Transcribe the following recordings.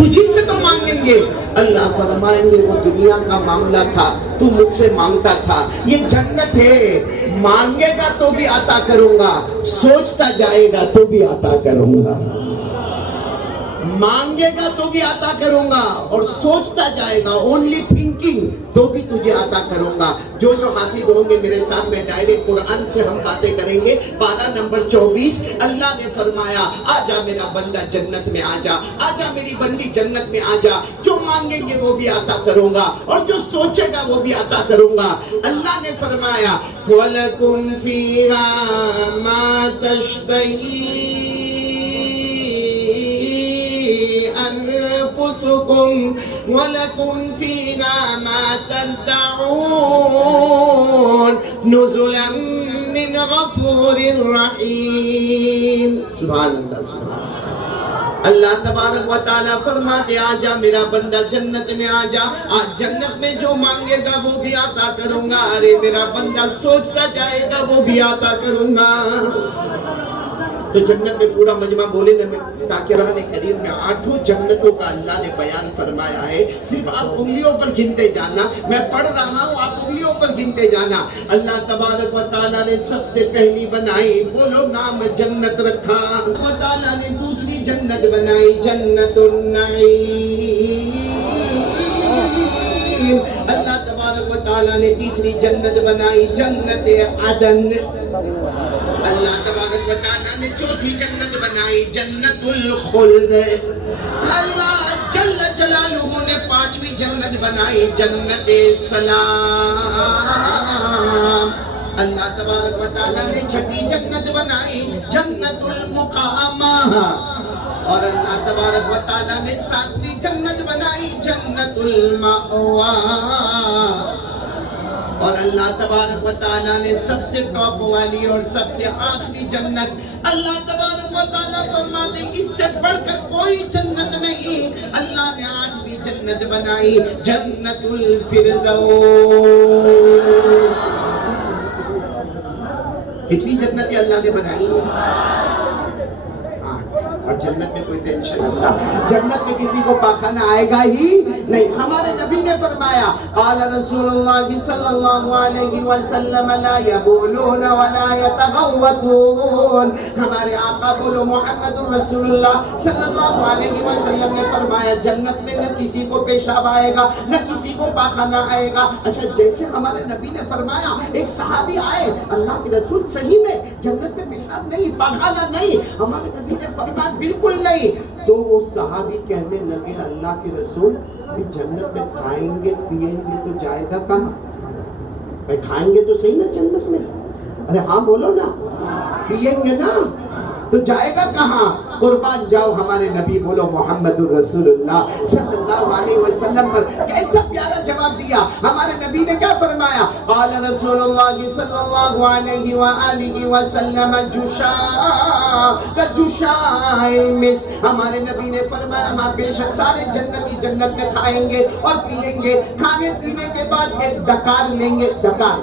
تجھی سے تو مانگیں گے۔ اللہ فرمائیں گے وہ دنیا کا معاملہ تھا، تو مجھ سے مانگتا تھا، یہ جنت ہے، مانگے گا تو بھی عطا کروں گا، سوچتا جائے گا تو بھی عطا کروں گا، مانگے گا تو بھی عطا کروں گا اور سوچتا جائے گا، اونلی تھنکنگ، تو بھی تجھے عطا کروں گا۔ جو حافظ ہوں گے میرے ساتھ میں ڈائریکٹ قرآن سے ہم باتیں کریں گے۔ پارہ نمبر 24 اللہ نے فرمایا آجا میرا بندہ جنت میں آجا، آجا میری بندی جنت میں آجا، جو مانگیں گے وہ بھی عطا کروں گا اور جو سوچے گا وہ بھی عطا کروں گا۔ اللہ نے فرمایا وَلَكُمْ فِيهَا مَا تَشْتَهِي أنفسكم ولكم فيها ما تدعون نزلا من غفور رحیم۔ سبحان اللہ، سبحان اللہ تبارک و تعالیٰ فرماتے آجا میرا بندہ جنت میں آجا، آج جنت میں جو مانگے گا وہ بھی عطا کروں گا، ارے میرا بندہ سوچتا جائے گا وہ بھی عطا کروں گا۔ تو جنت میں پورا مجمع بولے نا، تاکہ قرآن کریم میں 8 جنتوں کا اللہ نے بیان فرمایا ہے، صرف آپ انگلیوں پر گنتے جانا، میں پڑھ رہا ہوں آپ انگلیوں پر گنتے جانا۔ اللہ تبارک و تعالیٰ نے سب سے پہلی بنائی، بولو نام جنت رکھا، اللہ تعالیٰ نے دوسری جنت بنائی جنت النعیم، اللہ تبارک و تعالیٰ نے تیسری جنت بنائی جنت عدن، اللہ تبارک و تعالیٰ نے چوتھی جنت بنائی جنت الخلد، اللہ جل جلالہ نے 5ویں جنت بنائی جنت سلام، اللہ تبارک و تعالیٰ نے 6ٹھی جنت بنائی جنت المقامہ، اور اللہ تبارک و تعالیٰ نے 7ویں جنت بنائی جنت المأویٰ، اور اللہ تبارک و تعالیٰ نے سب سے ٹاپ والی اور سب سے آخری جنت، اللہ تبارک و تعالیٰ فرماتے اس سے بڑھ کر کوئی جنت نہیں، اللہ نے 8ویں جنت بنائی جنت الفردوس۔ کتنی جنتیں اللہ نے بنائی؟ اور جنت میں کوئی ٹینشن نہیں، جنت میں کسی کو پاخانہ آئے گا ہی نہیں۔ ہمارے نبی نے فرمایا قال رسول اللہ صلی اللہ علیہ وسلم لا یبولون ولا یتغوطون، ہمارے آقا بولو محمد رسول اللہ صلی اللہ علیہ وسلم نے فرمایا جنت میں نہ کسی کو پیشاب آئے گا نہ کسی کو پاخانہ آئے گا۔ اچھا جیسے ہمارے نبی نے فرمایا، ایک صحابی آئے اللہ کے رسول صحیح میں جنت میں پیشاب نہیں پاخانہ نہیں، ہمارے نبی نے فرمایا بالکل نہیں، تو وہ صحابی کہنے لگے اللہ کے رسول جنت میں کھائیں گے پیئیں گے تو جائے گا کہاں؟ بھائی کھائیں گے تو صحیح نا جنت میں، ارے ہاں بولو نا، پیئیں گے نا تو جائے گا کہاں؟ قربان جاؤ ہمارے نبی بولو محمد الرسول اللہ صلی اللہ علیہ وسلم پر کیسا پیارا جواب دیا۔ ہمارے نبی نے کیا فرمایا؟ قال رسول اللہ صلی اللہ علیہ وآلہ وسلم جشاء المس، ہمارے نبی نے فرمایا ماں بے شک سارے جنتی جنت میں کھائیں گے اور پیئیں گے، کھانے پینے کے بعد ایک ڈکار لیں گے، ڈکار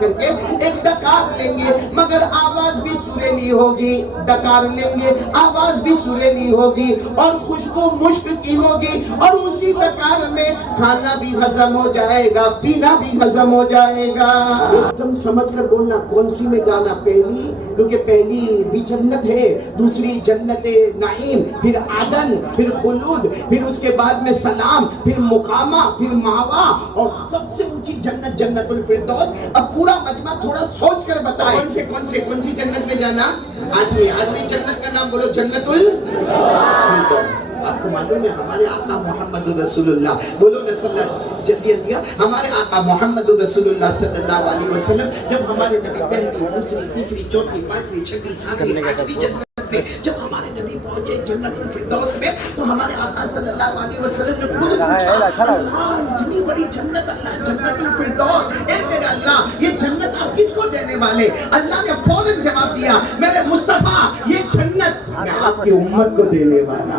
کر کے ایک ڈکار لیں گے، مگر آواز بھی سریلی ہوگی، ڈکار لیں گے آواز بھی سریلی ہوگی اور خوشبو مشک کی ہوگی، اور اسی ڈکار میں کھانا بھی ہضم ہو جائے گا پینا بھی ہضم ہو جائے گا۔ ایک دم سمجھ کر بولنا کون سی میں جانا، پہلی کیونکہ پہلی بھی جنت ہے، دوسری جنت نعیم، پھر عدن، پھر خلود، پھر اس کے بعد میں سلام، پھر مقامہ، پھر ماوا، اور سب سے اونچی جنت جنت الفردوس۔ اب پورا مجمع تھوڑا سوچ کر بتائیں کون سی جنت میں جانا؟ 8ویں جنت کا نام بولو جنت الفردوس۔ آپ کو معلوم ہے ہمارے آقا محمد الرسول اللہ بولو نا صلی اللہ جلدی ہمارے آقا محمد الرسول اللہ صلی اللہ علیہ وسلم جب ہمارے نبی پہلی دوسری تیسری چوتھی 5ویں 6ویں 7ویں 8ویں جنت میں جب ہمارے نبی پہنچے جنت الفردوس میں تو ہمارے آقا صلی اللہ علیہ وسلم نے خود پوچھا اللہ اتنی بڑی جنت، اللہ جنت الفردوس، اے میرے اللہ یہ جنت آپ کس کو دینے والے؟ اللہ نے فوراً جواب دیا میرے مصطفیٰ یہ جنت میں آپ کی امت کو دینے والا،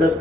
10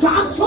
700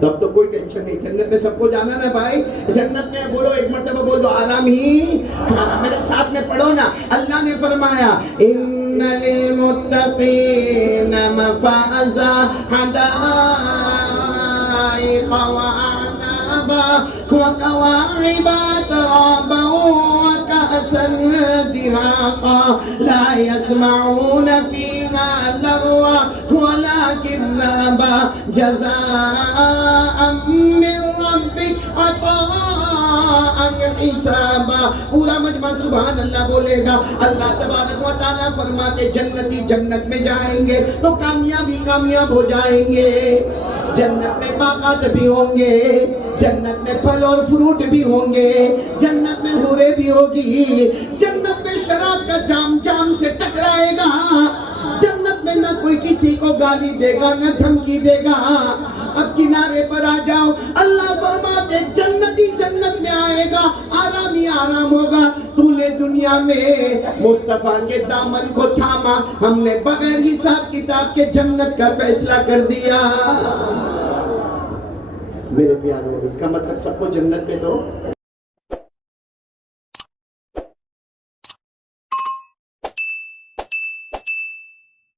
تو اب تو کوئی ٹینشن نہیں, جنت میں سب کو جانا نا بھائی. جنت میں بولو ایک مرتبہ بول دو آرام ہی کھانا. میرے ساتھ میں پڑھو نا, اللہ نے فرمایا ان للمتقین مفازا حدائق وأعنابا وكواعب أترابا وكأسا دهاقا لا يسمعون فيها لغوا ولا كذابا جزاء من ربك عطاء حسابا. پورا مجمع سبحان اللہ بولے گا. اللہ تبارک و تعالیٰ فرماتے جنتی جنت میں جائیں گے تو کامیابی کامیاب ہو جائیں گے. جنت میں باغات بھی ہوں گے, جنت میں پھل اور فروٹ بھی ہوں گے, جنت میں حوریں بھی ہوگی, جنت میں شراب کا جام جام سے ٹکرائے گا, جنت میں نہ کوئی کسی کو گالی دے گا نہ دھمکی دے گا. اب کنارے پر آ جاؤ, اللہ فرماتے جنتی جنت میں آئے گا, آرام ہی آرام ہوگا. تو نے دنیا میں مصطفیٰ کے دامن کو تھاما, ہم نے بغیر حساب کتاب کے جنت کا فیصلہ کر دیا. میرے پیاروں, اس کا مطلب سب کو جنت میں تو